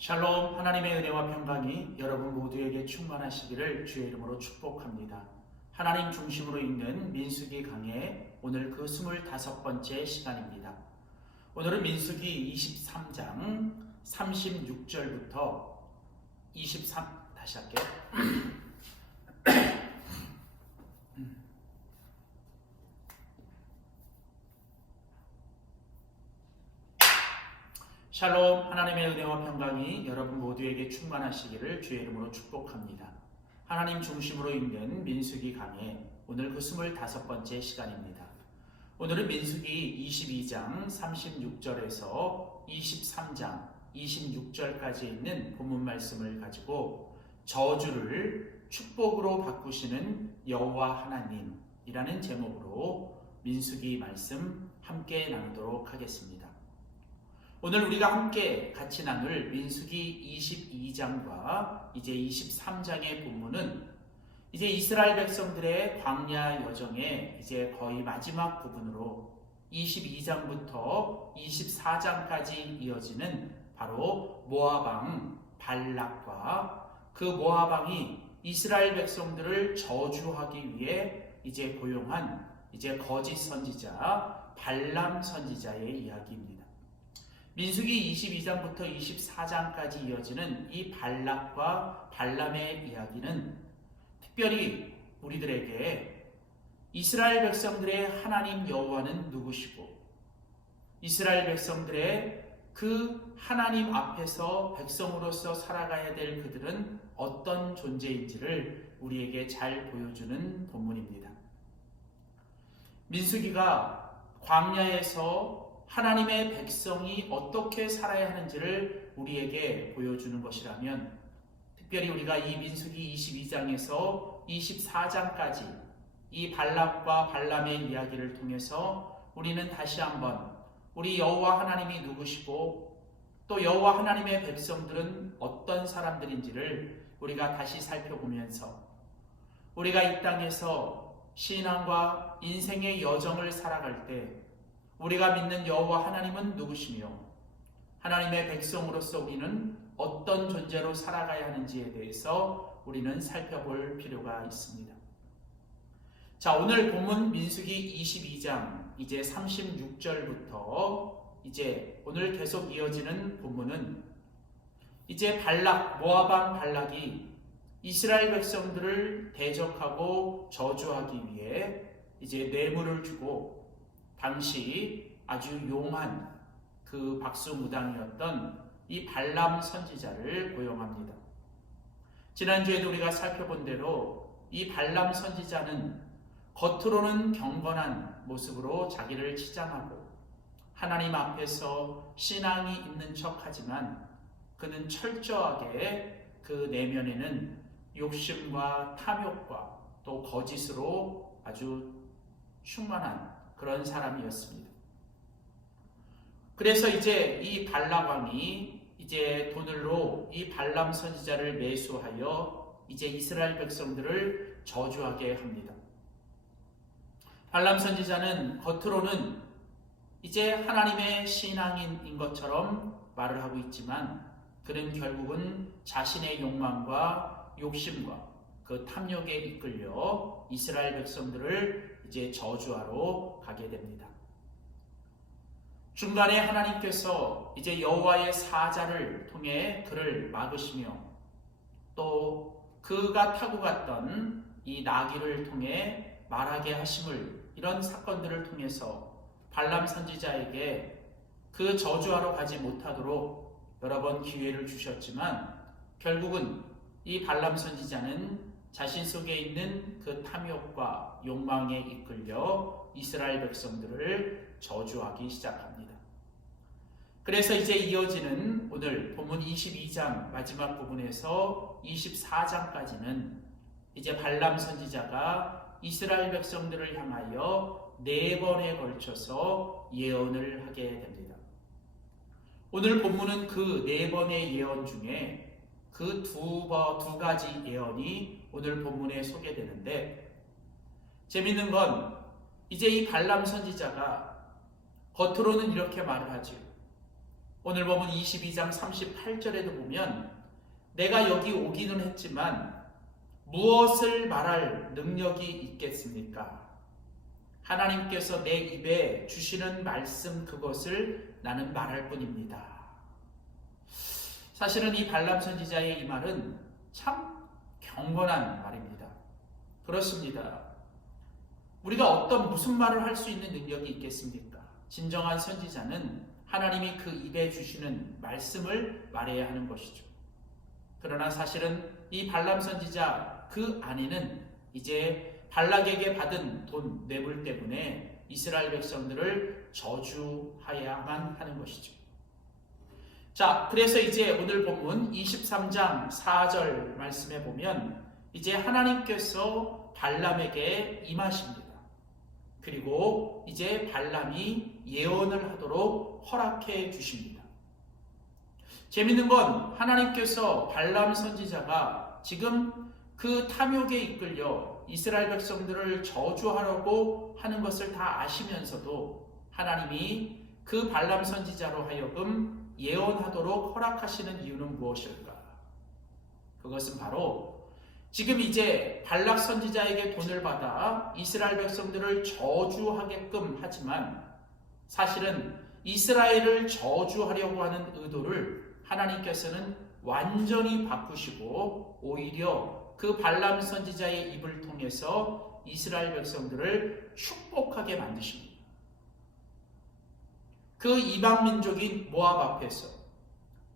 샬롬 하나님의 은혜와 평강이 여러분 모두에게 충만하시기를 주의 이름으로 축복합니다. 하나님 중심으로 읽는 민수기 강의 오늘 그 25번째 시간입니다. 오늘은 민수기 23장 36절부터 23 다시 할게요. 샬롬 하나님의 은혜와 평강이 여러분 모두에게 충만하시기를 주의 이름으로 축복합니다. 하나님 중심으로 읽는 민수기 강의 오늘 그 25번째 시간입니다. 오늘은 민수기 22장 36절에서 23장 26절까지 있는 본문 말씀을 가지고 저주를 축복으로 바꾸시는 여호와 하나님이라는 제목으로 민수기 말씀 함께 나누도록 하겠습니다. 오늘 우리가 함께 같이 나눌 민수기 22장과 이제 23장의 본문은 이제 이스라엘 백성들의 광야 여정의 이제 거의 마지막 부분으로 22장부터 24장까지 이어지는 바로 모아방 발락과 그 모아방이 이스라엘 백성들을 저주하기 위해 이제 고용한 이제 거짓 선지자 발람 선지자의 이야기입니다. 민수기 22장부터 24장까지 이어지는 이 발락과 발람의 이야기는 특별히 우리들에게 이스라엘 백성들의 하나님 여호와는 누구시고 이스라엘 백성들의 그 하나님 앞에서 백성으로서 살아가야 될 그들은 어떤 존재인지를 우리에게 잘 보여주는 본문입니다. 민수기가 광야에서 하나님의 백성이 어떻게 살아야 하는지를 우리에게 보여주는 것이라면 특별히 우리가 이 민수기 22장에서 24장까지 이 발락과 발람의 이야기를 통해서 우리는 다시 한번 우리 여호와 하나님이 누구시고 또 여호와 하나님의 백성들은 어떤 사람들인지를 우리가 다시 살펴보면서 우리가 이 땅에서 신앙과 인생의 여정을 살아갈 때 우리가 믿는 여호와 하나님은 누구시며 하나님의 백성으로서 우리는 어떤 존재로 살아가야 하는지에 대해서 우리는 살펴볼 필요가 있습니다. 자, 오늘 본문 민수기 22장 이제 36절부터 이제 오늘 계속 이어지는 본문은 이제 발락 모아방 발락이 이스라엘 백성들을 대적하고 저주하기 위해 이제 뇌물을 주고 당시 아주 용한 그 박수 무당이었던 이 발람 선지자를 고용합니다. 지난주에도 우리가 살펴본 대로 이 발람 선지자는 겉으로는 경건한 모습으로 자기를 치장하고 하나님 앞에서 신앙이 있는 척 하지만 그는 철저하게 그 내면에는 욕심과 탐욕과 또 거짓으로 아주 충만한 그런 사람이었습니다. 그래서 이제 이 발라왕이 이제 돈으로 이 발람 선지자를 매수하여 이제 이스라엘 백성들을 저주하게 합니다. 발람 선지자는 겉으로는 이제 하나님의 신앙인인 것처럼 말을 하고 있지만 그는 결국은 자신의 욕망과 욕심과 그 탐욕에 이끌려 이스라엘 백성들을 이제 저주하러 가게 됩니다. 중간에 하나님께서 이제 여호와의 사자를 통해 그를 막으시며 또 그가 타고 갔던 이 나귀를 통해 말하게 하심을 이런 사건들을 통해서 발람 선지자에게 그 저주하러 가지 못하도록 여러 번 기회를 주셨지만 결국은 이 발람 선지자는 자신 속에 있는 그 탐욕과 욕망에 이끌려 이스라엘 백성들을 저주하기 시작합니다. 그래서 이제 이어지는 오늘 본문 22장 마지막 부분에서 24장까지는 이제 발람 선지자가 이스라엘 백성들을 향하여 네 번에 걸쳐서 예언을 하게 됩니다. 오늘 본문은 그 네 번의 예언 중에 그 두 두 가지 예언이 오늘 본문에 소개되는데 재밌는 건 이제 이 발람 선지자가 겉으로는 이렇게 말을 하지요. 오늘 보면 22장 38절에도 보면 내가 여기 오기는 했지만 무엇을 말할 능력이 있겠습니까? 하나님께서 내 입에 주시는 말씀 그것을 나는 말할 뿐입니다. 사실은 이 발람 선지자의 이 말은 참 경건한 말입니다. 그렇습니다. 우리가 어떤 무슨 말을 할 수 있는 능력이 있겠습니까? 진정한 선지자는 하나님이 그 입에 주시는 말씀을 말해야 하는 것이죠. 그러나 사실은 이 발람 선지자 그 안에는 이제 발락에게 받은 돈 뇌물 때문에 이스라엘 백성들을 저주하야만 하는 것이죠. 자, 그래서 이제 오늘 본문 23장 4절 말씀에 보면 이제 하나님께서 발람에게 임하십니다. 그리고 이제 발람이 예언을 하도록 허락해 주십니다. 재밌는 건 하나님께서 발람 선지자가 지금 그 탐욕에 이끌려 이스라엘 백성들을 저주하려고 하는 것을 다 아시면서도 하나님이 그 발람 선지자로 하여금 예언하도록 허락하시는 이유는 무엇일까? 그것은 바로 지금 이제 발락 선지자에게 돈을 받아 이스라엘 백성들을 저주하게끔 하지만 사실은 이스라엘을 저주하려고 하는 의도를 하나님께서는 완전히 바꾸시고 오히려 그 발람 선지자의 입을 통해서 이스라엘 백성들을 축복하게 만드십니다. 그 이방 민족인 모압 앞에서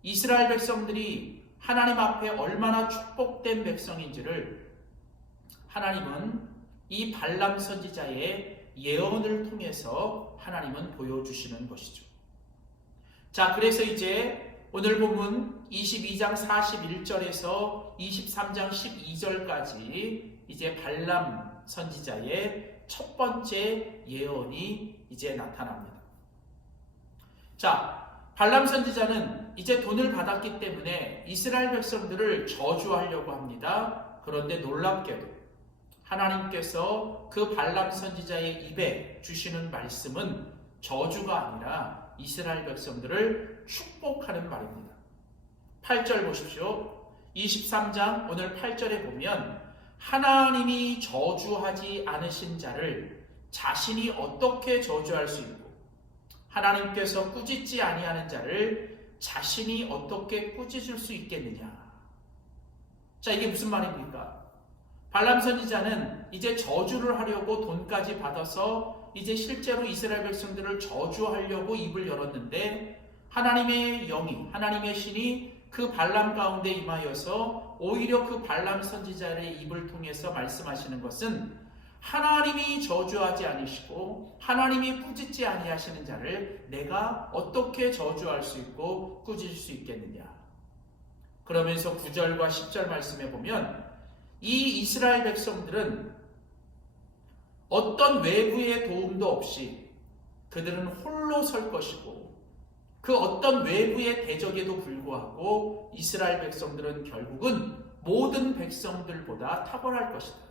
이스라엘 백성들이 하나님 앞에 얼마나 축복된 백성인지를 하나님은 이 발람 선지자의 예언을 통해서 하나님은 보여주시는 것이죠. 자, 그래서 이제 오늘 본문 22장 41절에서 23장 12절까지 이제 발람 선지자의 첫 번째 예언이 이제 나타납니다. 자, 발람 선지자는 이제 돈을 받았기 때문에 이스라엘 백성들을 저주하려고 합니다. 그런데 놀랍게도 하나님께서 그 발람 선지자의 입에 주시는 말씀은 저주가 아니라 이스라엘 백성들을 축복하는 말입니다. 8절 보십시오. 23장 오늘 8절에 보면 하나님이 저주하지 않으신 자를 자신이 어떻게 저주할 수 있고 하나님께서 꾸짖지 아니하는 자를 자신이 어떻게 꾸짖을 수 있겠느냐? 자, 이게 무슨 말입니까? 발람 선지자는 이제 저주를 하려고 돈까지 받아서 이제 실제로 이스라엘 백성들을 저주하려고 입을 열었는데 하나님의 영이 하나님의 신이 그 발람 가운데 임하여서 오히려 그 발람 선지자의 입을 통해서 말씀하시는 것은 하나님이 저주하지 않으시고 하나님이 꾸짖지 아니하시는 자를 내가 어떻게 저주할 수 있고 꾸짖을 수 있겠느냐. 그러면서 9절과 10절 말씀에 보면 이 이스라엘 백성들은 어떤 외부의 도움도 없이 그들은 홀로 설 것이고 그 어떤 외부의 대적에도 불구하고 이스라엘 백성들은 결국은 모든 백성들보다 탁월할 것이다.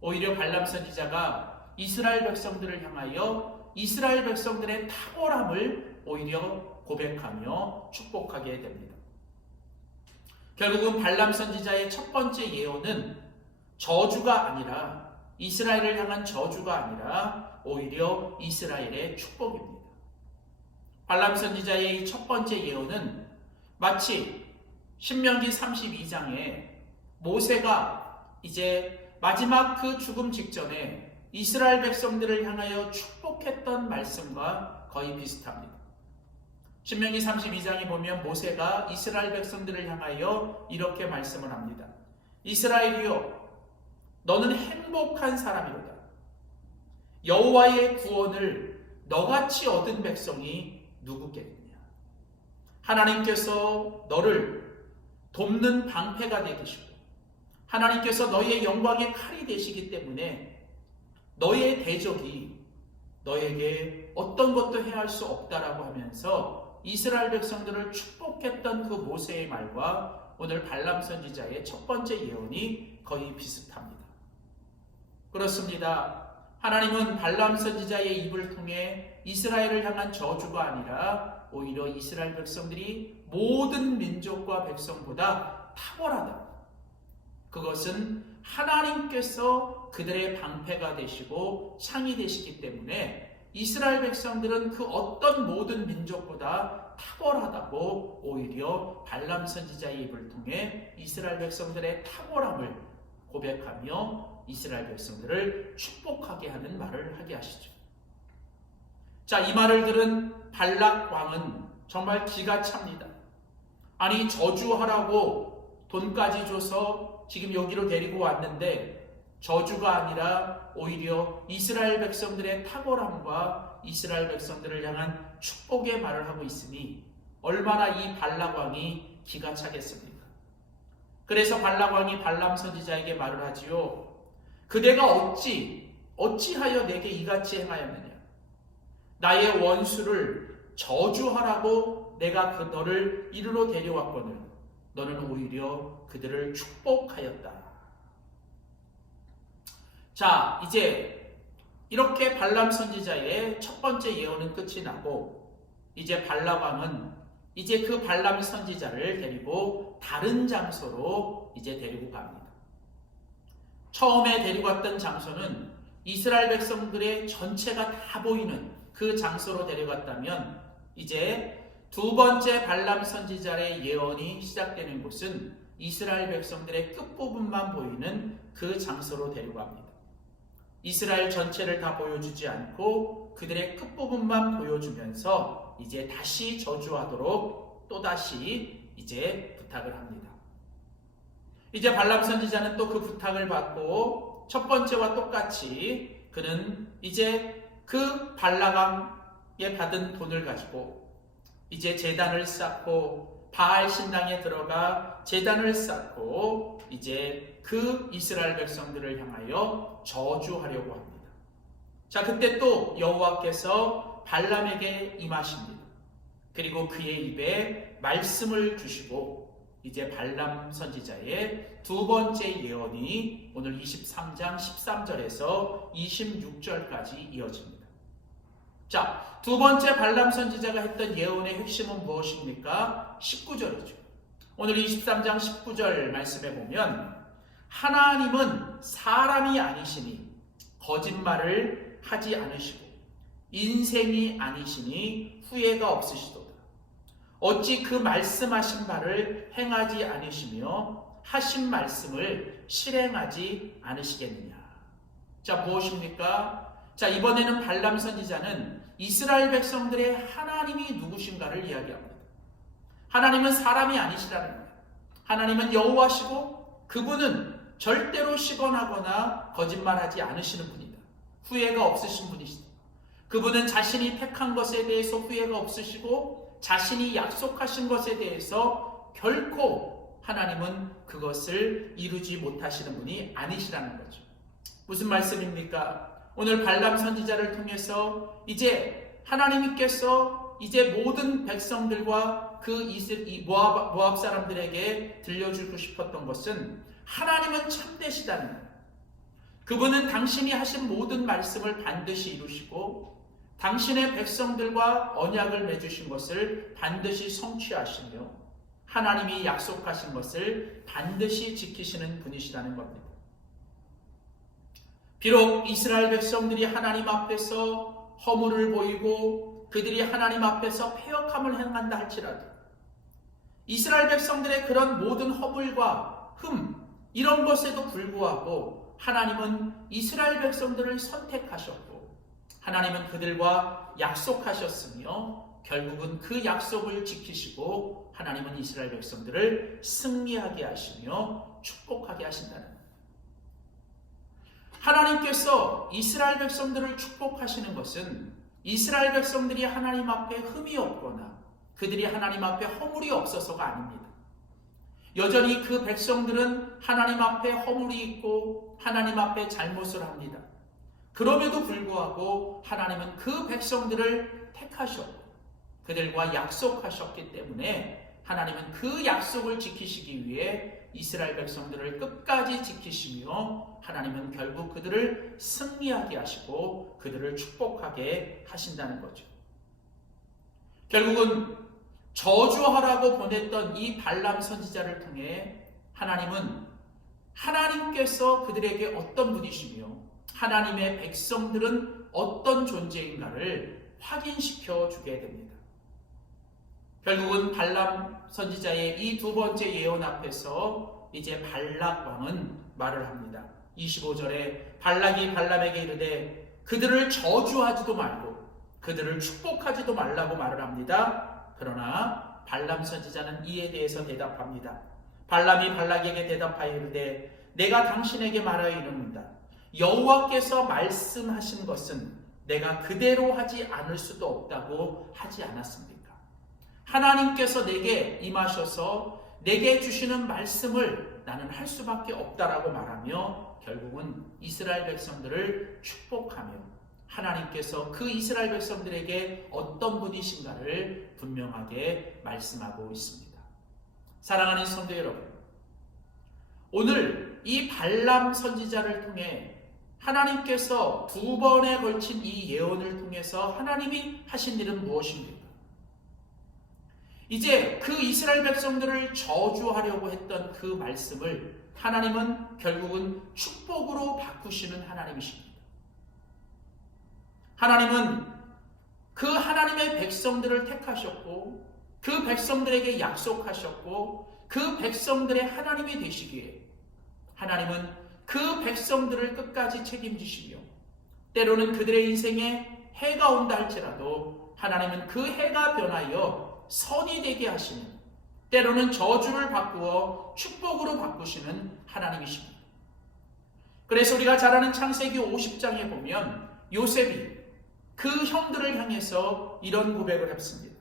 오히려 발람 선지자가 이스라엘 백성들을 향하여 이스라엘 백성들의 탁월함을 오히려 고백하며 축복하게 됩니다. 결국은 발람 선지자의 첫 번째 예언은 저주가 아니라 이스라엘을 향한 저주가 아니라 오히려 이스라엘의 축복입니다. 발람 선지자의 첫 번째 예언은 마치 신명기 32장에 모세가 이제 마지막 그 죽음 직전에 이스라엘 백성들을 향하여 축복했던 말씀과 거의 비슷합니다. 신명기 32장에 보면 모세가 이스라엘 백성들을 향하여 이렇게 말씀을 합니다. 이스라엘이여 너는 행복한 사람이로다. 여호와의 구원을 너같이 얻은 백성이 누구겠느냐? 하나님께서 너를 돕는 방패가 되시고 하나님께서 너희의 영광의 칼이 되시기 때문에 너의 대적이 너에게 어떤 것도 해할 수 없다라고 하면서 이스라엘 백성들을 축복했던 그 모세의 말과 오늘 발람 선지자의 첫 번째 예언이 거의 비슷합니다. 그렇습니다. 하나님은 발람 선지자의 입을 통해 이스라엘을 향한 저주가 아니라 오히려 이스라엘 백성들이 모든 민족과 백성보다 탁월하다. 그것은 하나님께서 그들의 방패가 되시고 창이 되시기 때문에 이스라엘 백성들은 그 어떤 모든 민족보다 탁월하다고 오히려 발람 선지자의 입을 통해 이스라엘 백성들의 탁월함을 고백하며 이스라엘 백성들을 축복하게 하는 말을 하게 하시죠. 자, 이 말을 들은 발락 왕은 정말 기가 찹니다. 아니, 저주하라고 돈까지 줘서 지금 여기로 데리고 왔는데 저주가 아니라 오히려 이스라엘 백성들의 탁월함과 이스라엘 백성들을 향한 축복의 말을 하고 있으니 얼마나 이 발락 왕이 기가 차겠습니까? 그래서 발락 왕이 발람 선지자에게 말을 하지요. 그대가 어찌 어찌하여 내게 이같이 행하였느냐? 나의 원수를 저주하라고 내가 그 너를 이리로 데려왔거늘 너는 오히려 그들을 축복하였다. 자, 이제 이렇게 발람 선지자의 첫 번째 예언은 끝이 나고 이제 발라왕은 이제 그 발람 선지자를 데리고 다른 장소로 이제 데리고 갑니다. 처음에 데리고 갔던 장소는 이스라엘 백성들의 전체가 다 보이는 그 장소로 데려갔다면 이제 두 번째 발람 선지자의 예언이 시작되는 곳은 이스라엘 백성들의 끝부분만 보이는 그 장소로 데려갑니다. 이스라엘 전체를 다 보여주지 않고 그들의 끝부분만 보여주면서 이제 다시 저주하도록 또다시 이제 부탁을 합니다. 이제 발람 선지자는 또 그 부탁을 받고 첫 번째와 똑같이 그는 이제 그 발라감에 받은 돈을 가지고 이제 재단을 쌓고 바알 신당에 들어가 재단을 쌓고 이제 그 이스라엘 백성들을 향하여 저주하려고 합니다. 자, 그때 또 여호와께서 발람에게 임하십니다. 그리고 그의 입에 말씀을 주시고 이제 발람 선지자의 두 번째 예언이 오늘 23장 13절에서 26절까지 이어집니다. 자, 두 번째 발람 선지자가 했던 예언의 핵심은 무엇입니까? 19절이죠. 오늘 23장 19절 말씀에 보면 하나님은 사람이 아니시니 거짓말을 하지 않으시고 인생이 아니시니 후회가 없으시도다. 어찌 그 말씀하신 바를 행하지 않으시며 하신 말씀을 실행하지 않으시겠느냐. 자, 무엇입니까? 자, 이번에는 발람 선지자는 이스라엘 백성들의 하나님이 누구신가를 이야기합니다. 하나님은 사람이 아니시라는 거예요. 하나님은 여호와시고 그분은 절대로 시건하거나 거짓말하지 않으시는 분이다. 후회가 없으신 분이시다. 그분은 자신이 택한 것에 대해서 후회가 없으시고 자신이 약속하신 것에 대해서 결코 하나님은 그것을 이루지 못하시는 분이 아니시라는 거죠. 무슨 말씀입니까? 오늘 발람 선지자를 통해서 이제 하나님께서 이제 모든 백성들과 그 이스 모압, 모압 사람들에게 들려주고 싶었던 것은 하나님은 참되시다는 것. 그분은 당신이 하신 모든 말씀을 반드시 이루시고 당신의 백성들과 언약을 맺으신 것을 반드시 성취하시며 하나님이 약속하신 것을 반드시 지키시는 분이시라는 겁니다. 비록 이스라엘 백성들이 하나님 앞에서 허물을 보이고 그들이 하나님 앞에서 폐역함을 행한다 할지라도 이스라엘 백성들의 그런 모든 허물과 흠 이런 것에도 불구하고 하나님은 이스라엘 백성들을 선택하셨고 하나님은 그들과 약속하셨으며 결국은 그 약속을 지키시고 하나님은 이스라엘 백성들을 승리하게 하시며 축복하게 하신다는 것. 하나님께서 이스라엘 백성들을 축복하시는 것은 이스라엘 백성들이 하나님 앞에 흠이 없거나 그들이 하나님 앞에 허물이 없어서가 아닙니다. 여전히 그 백성들은 하나님 앞에 허물이 있고 하나님 앞에 잘못을 합니다. 그럼에도 불구하고 하나님은 그 백성들을 택하셨고 그들과 약속하셨기 때문에 하나님은 그 약속을 지키시기 위해 이스라엘 백성들을 끝까지 지키시며 하나님은 결국 그들을 승리하게 하시고 그들을 축복하게 하신다는 거죠. 결국은 저주하라고 보냈던 이 발람 선지자를 통해 하나님은 하나님께서 그들에게 어떤 분이시며 하나님의 백성들은 어떤 존재인가를 확인시켜 주게 됩니다. 결국은 발람 선지자의 이 두 번째 예언 앞에서 이제 발락 왕은 말을 합니다. 25절에 발락이 발람에게 이르되 그들을 저주하지도 말고 그들을 축복하지도 말라고 말을 합니다. 그러나 발람 선지자는 이에 대해서 대답합니다. 발람이 발락에게 대답하여 이르되 내가 당신에게 말하여 이릅니다. 여호와께서 말씀하신 것은 내가 그대로 하지 않을 수도 없다고 하지 않았습니까? 하나님께서 내게 임하셔서 내게 주시는 말씀을 나는 할 수밖에 없다라고 말하며 결국은 이스라엘 백성들을 축복하며 하나님께서 그 이스라엘 백성들에게 어떤 분이신가를 분명하게 말씀하고 있습니다. 사랑하는 성도 여러분, 오늘 이 발람 선지자를 통해 하나님께서 두 번에 걸친 이 예언을 통해서 하나님이 하신 일은 무엇입니까? 이제 그 이스라엘 백성들을 저주하려고 했던 그 말씀을 하나님은 결국은 축복으로 바꾸시는 하나님이십니다. 하나님은 그 하나님의 백성들을 택하셨고 그 백성들에게 약속하셨고 그 백성들의 하나님이 되시기에 하나님은 그 백성들을 끝까지 책임지시며 때로는 그들의 인생에 해가 온다 할지라도 하나님은 그 해가 변하여 선이 되게 하시는 때로는 저주를 바꾸어 축복으로 바꾸시는 하나님이십니다. 그래서 우리가 잘 아는 창세기 50장에 보면 요셉이 그 형들을 향해서 이런 고백을 했습니다.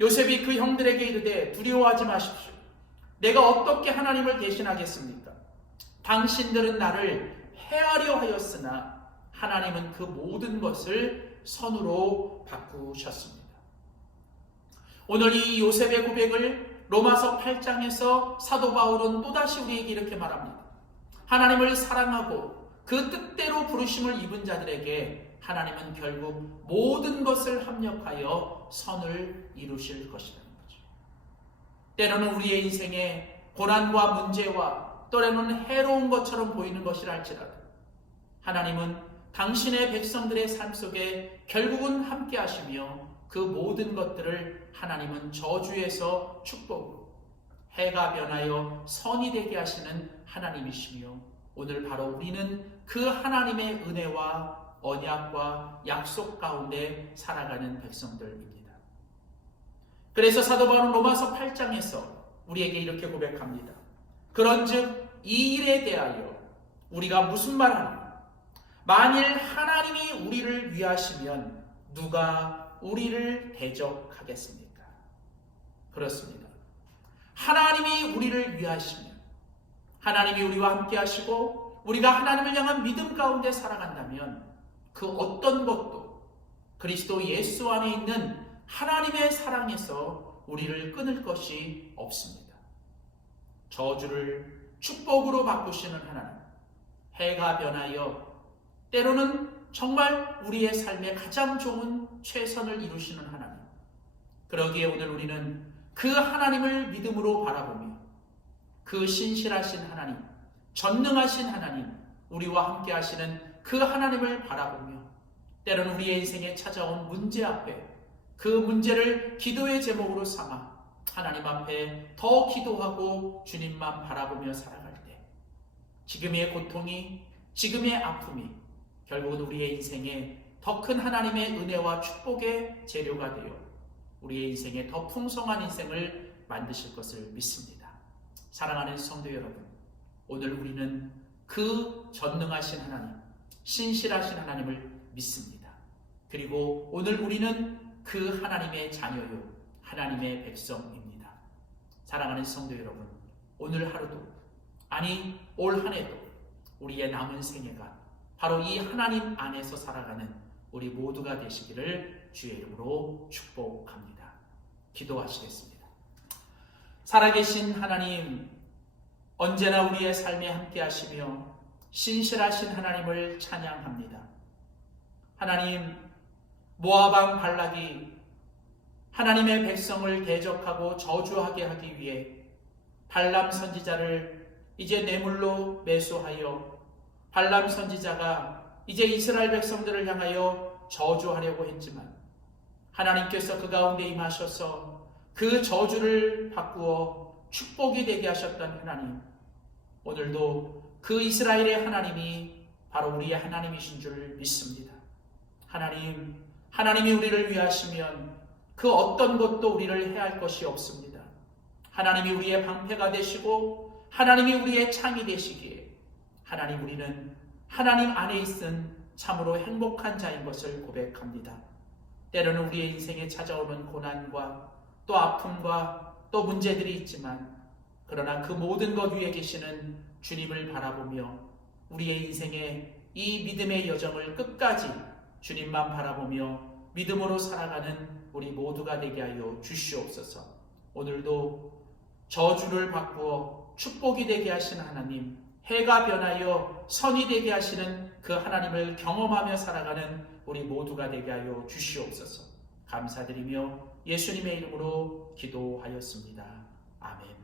요셉이 그 형들에게 이르되 두려워하지 마십시오. 내가 어떻게 하나님을 대신하겠습니까? 당신들은 나를 해하려 하였으나 하나님은 그 모든 것을 선으로 바꾸셨습니다. 오늘 이 요셉의 고백을 로마서 8장에서 사도 바울은 또다시 우리에게 이렇게 말합니다. 하나님을 사랑하고 그 뜻대로 부르심을 입은 자들에게 하나님은 결국 모든 것을 합력하여 선을 이루실 것이라는 거죠. 때로는 우리의 인생에 고난과 문제와 또래는 해로운 것처럼 보이는 것이라 할지라도 하나님은 당신의 백성들의 삶 속에 결국은 함께 하시며 그 모든 것들을 하나님은 저주에서 축복으로 해가 변하여 선이 되게 하시는 하나님이시며 오늘 바로 우리는 그 하나님의 은혜와 언약과 약속 가운데 살아가는 백성들입니다. 그래서 사도 바울은 로마서 8장에서 우리에게 이렇게 고백합니다. 그런즉 이 일에 대하여 우리가 무슨 말하나 만일 하나님이 우리를 위하시면 누가 우리를 대적하겠습니까? 그렇습니다. 하나님이 우리를 위하시면 하나님이 우리와 함께 하시고 우리가 하나님을 향한 믿음 가운데 살아간다면 그 어떤 것도 그리스도 예수 안에 있는 하나님의 사랑에서 우리를 끊을 것이 없습니다. 저주를 축복으로 바꾸시는 하나님, 해가 변하여 때로는 정말 우리의 삶에 가장 좋은 최선을 이루시는 하나님. 그러기에 오늘 우리는 그 하나님을 믿음으로 바라보며 그 신실하신 하나님, 전능하신 하나님, 우리와 함께 하시는 그 하나님을 바라보며 때로는 우리의 인생에 찾아온 문제 앞에 그 문제를 기도의 제목으로 삼아 하나님 앞에 더 기도하고 주님만 바라보며 살아갈 때 지금의 고통이 지금의 아픔이 결국은 우리의 인생에 더 큰 하나님의 은혜와 축복의 재료가 되어 우리의 인생에 더 풍성한 인생을 만드실 것을 믿습니다. 사랑하는 성도 여러분, 오늘 우리는 그 전능하신 하나님, 신실하신 하나님을 믿습니다. 그리고 오늘 우리는 그 하나님의 자녀요, 하나님의 백성입니다. 사랑하는 성도 여러분, 오늘 하루도, 아니 올 한 해도 우리의 남은 생애가 바로 이 하나님 안에서 살아가는 우리 모두가 되시기를 주의 이름으로 축복합니다. 기도하시겠습니다. 살아계신 하나님, 언제나 우리의 삶에 함께 하시며 신실하신 하나님을 찬양합니다. 하나님, 모아방 발락이 하나님의 백성을 대적하고 저주하게 하기 위해 발람 선지자를 이제 뇌물로 매수하여 발람 선지자가 이제 이스라엘 백성들을 향하여 저주하려고 했지만 하나님께서 그 가운데 임하셔서 그 저주를 바꾸어 축복이 되게 하셨던 하나님 오늘도 그 이스라엘의 하나님이 바로 우리의 하나님이신 줄 믿습니다. 하나님, 하나님이 우리를 위하시면 그 어떤 것도 우리를 해할 것이 없습니다. 하나님이 우리의 방패가 되시고 하나님이 우리의 창이 되시기에 하나님 우리는 하나님 안에 있은 참으로 행복한 자인 것을 고백합니다. 때로는 우리의 인생에 찾아오는 고난과 또 아픔과 또 문제들이 있지만 그러나 그 모든 것 위에 계시는 주님을 바라보며 우리의 인생의 이 믿음의 여정을 끝까지 주님만 바라보며 믿음으로 살아가는 우리 모두가 되게 하여 주시옵소서. 오늘도 저주를 바꾸어 축복이 되게 하신 하나님, 해가 변하여 선이 되게 하시는 그 하나님을 경험하며 살아가는 우리 모두가 되게 하여 주시옵소서. 감사드리며 예수님의 이름으로 기도하였습니다. 아멘.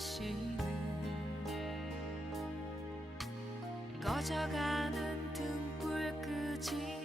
으시는 꺼져가는 등불 끄지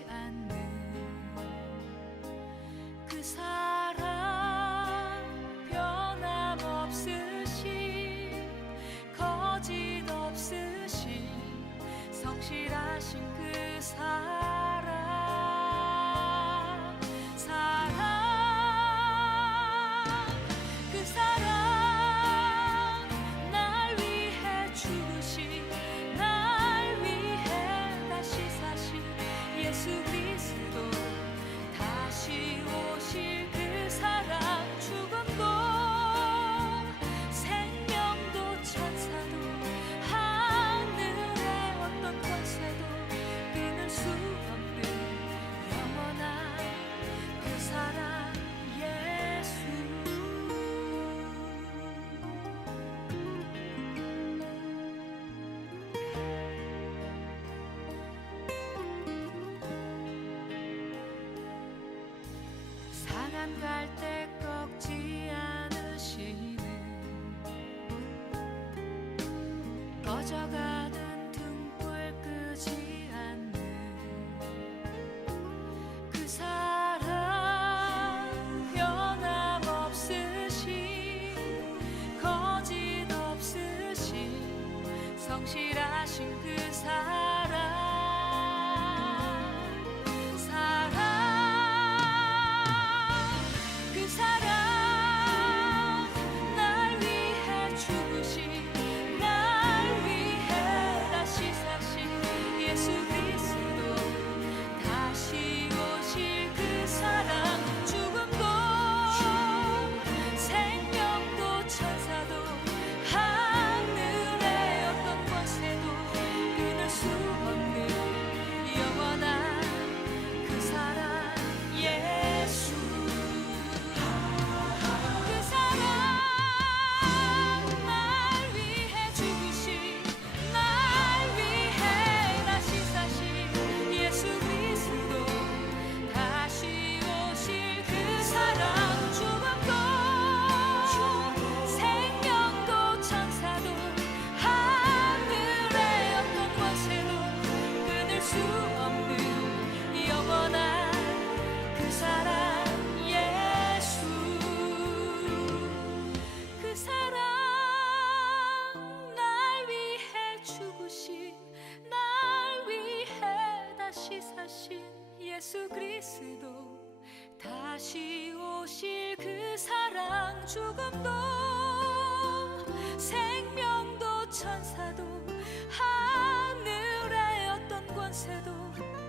하늘의 어떤 권세도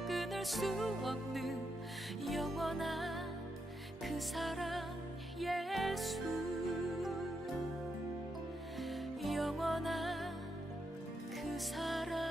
끊을 수 없는 영원한 그 사랑 예수. 영원한 그 사랑